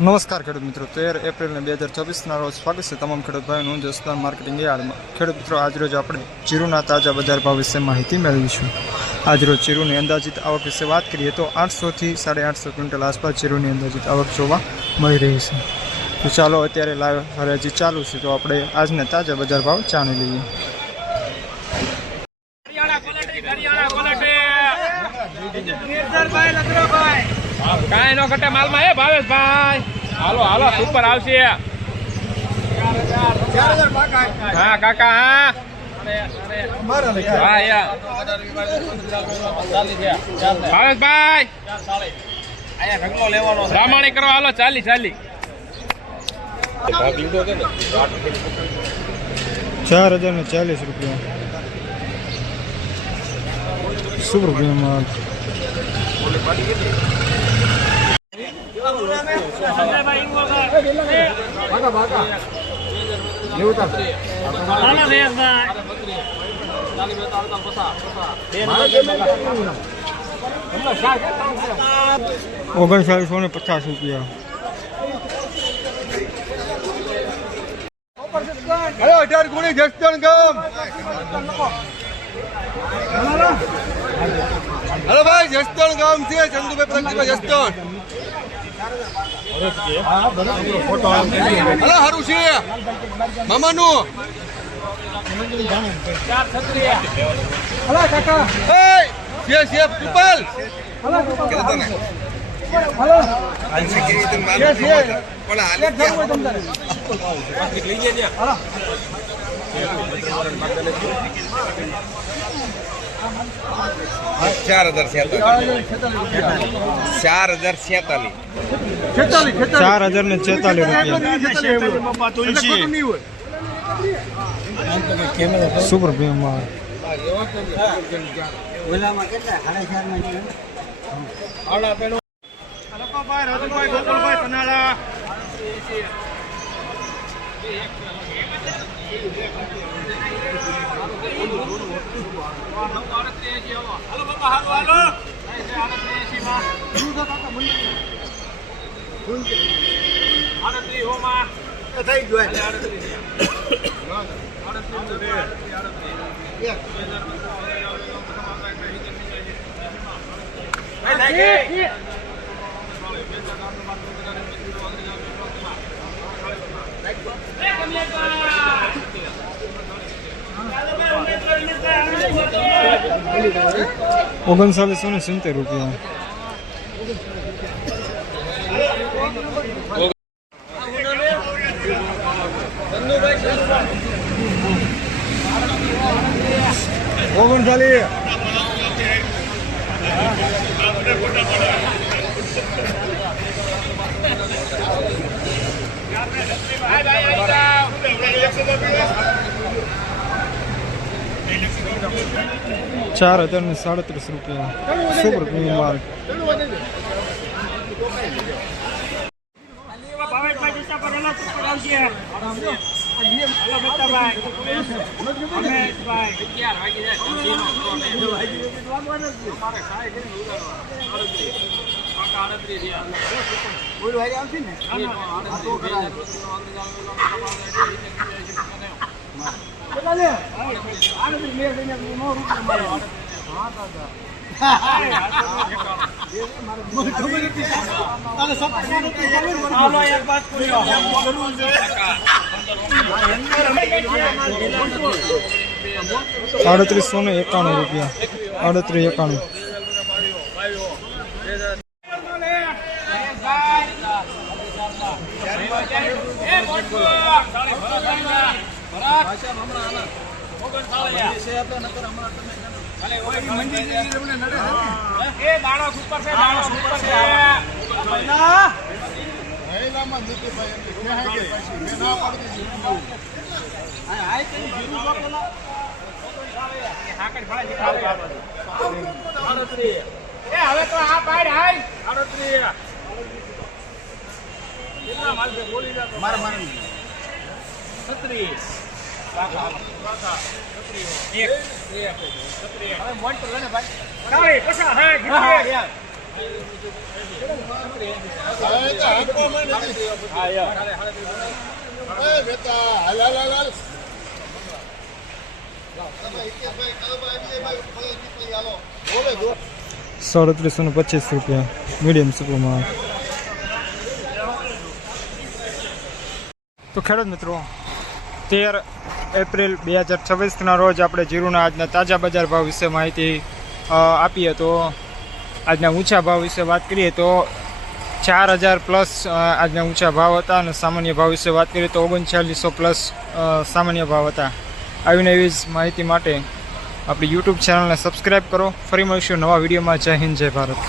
નમસ્કાર ખેડૂત મિત્રો, 13 એપ્રિલ 2024ના રોજ સ્વાગત છે તમામ ખેડૂત ભાઈઓનું જસદણ માર્કેટિંગ યાર્ડમાં। ખેડૂત મિત્રો, આજરોજ આપણે જીરુના તાજા બજાર ભાવ વિશે માહિતી મેળવીશું। આજરોજ જીરુની અંદાજિત આવક વિશે વાત કરીએ તો 800 થી 850 ક્વિન્ટલ આસપાસ જીરુની અંદાજિત આવક જોવા મળી રહી છે। તો ચાલો અત્યારે લાઈવ હરાજી ચાલુ છે, તો આપણે આજના તાજા બજાર ભાવ જાણી લઈએ। કાંઈ નો ઘટે માલમાં એ ભાવેશભાઈ, હાલો હાલો સુપર આવશે। હા કાકા, હા હા યા ભાવેશભાઈ રામાણી કરો, હાલો 40 4,040 રૂપિયા। Super premium ₹3950। हेलो 18 गुणी जसदण गाम। हेलो भाई, जसदण गाम से चंदुभाई प्रगतिभाई जसदण। हेलो हारू छे मामानु। हेलो काका, ए से पिपल। हेलो केदा ने हेलो आंसर केरी तुम मालूम बोला हाल क्या पत्रिक लई ले हेलो 4,046 રૂપિયા। Super premium ₹3970। ₹4,037 સુપર પ્રીમિયમ માલ। ₹3891। 3891। હવે તો આ પાડ હાય 38 કેટલા માલ છે બોલી જા માર 36 કાકા 36 1 36 હવે મોન તો લેને ભાઈ કાઈ પછા હે યાર ₹3725 મીડિયમ સુપરમાં. તો ખેડૂત મિત્રો 13 એપ્રિલ 2026ના રોજ આપણે જીરુના આજના તાજા બજાર ભાવ વિશે માહિતી આપીએ. તો આજના ઊંચા ભાવ વિશે વાત કરીએ તો 4000 પ્લસ આજના ઊંચા ભાવ હતા અને સામાન્ય ભાવ વિશે વાત કરીએ તો 3900 પ્લસ સામાન્ય ભાવ હતા. આવીને એવી જ માહિતી માટે આપણી યુટ્યુબ ચેનલને સબસ્ક્રાઈબ કરો. ફરી મળીશું નવા વિડીયોમાં. જય હિન્દ, જય ભારત.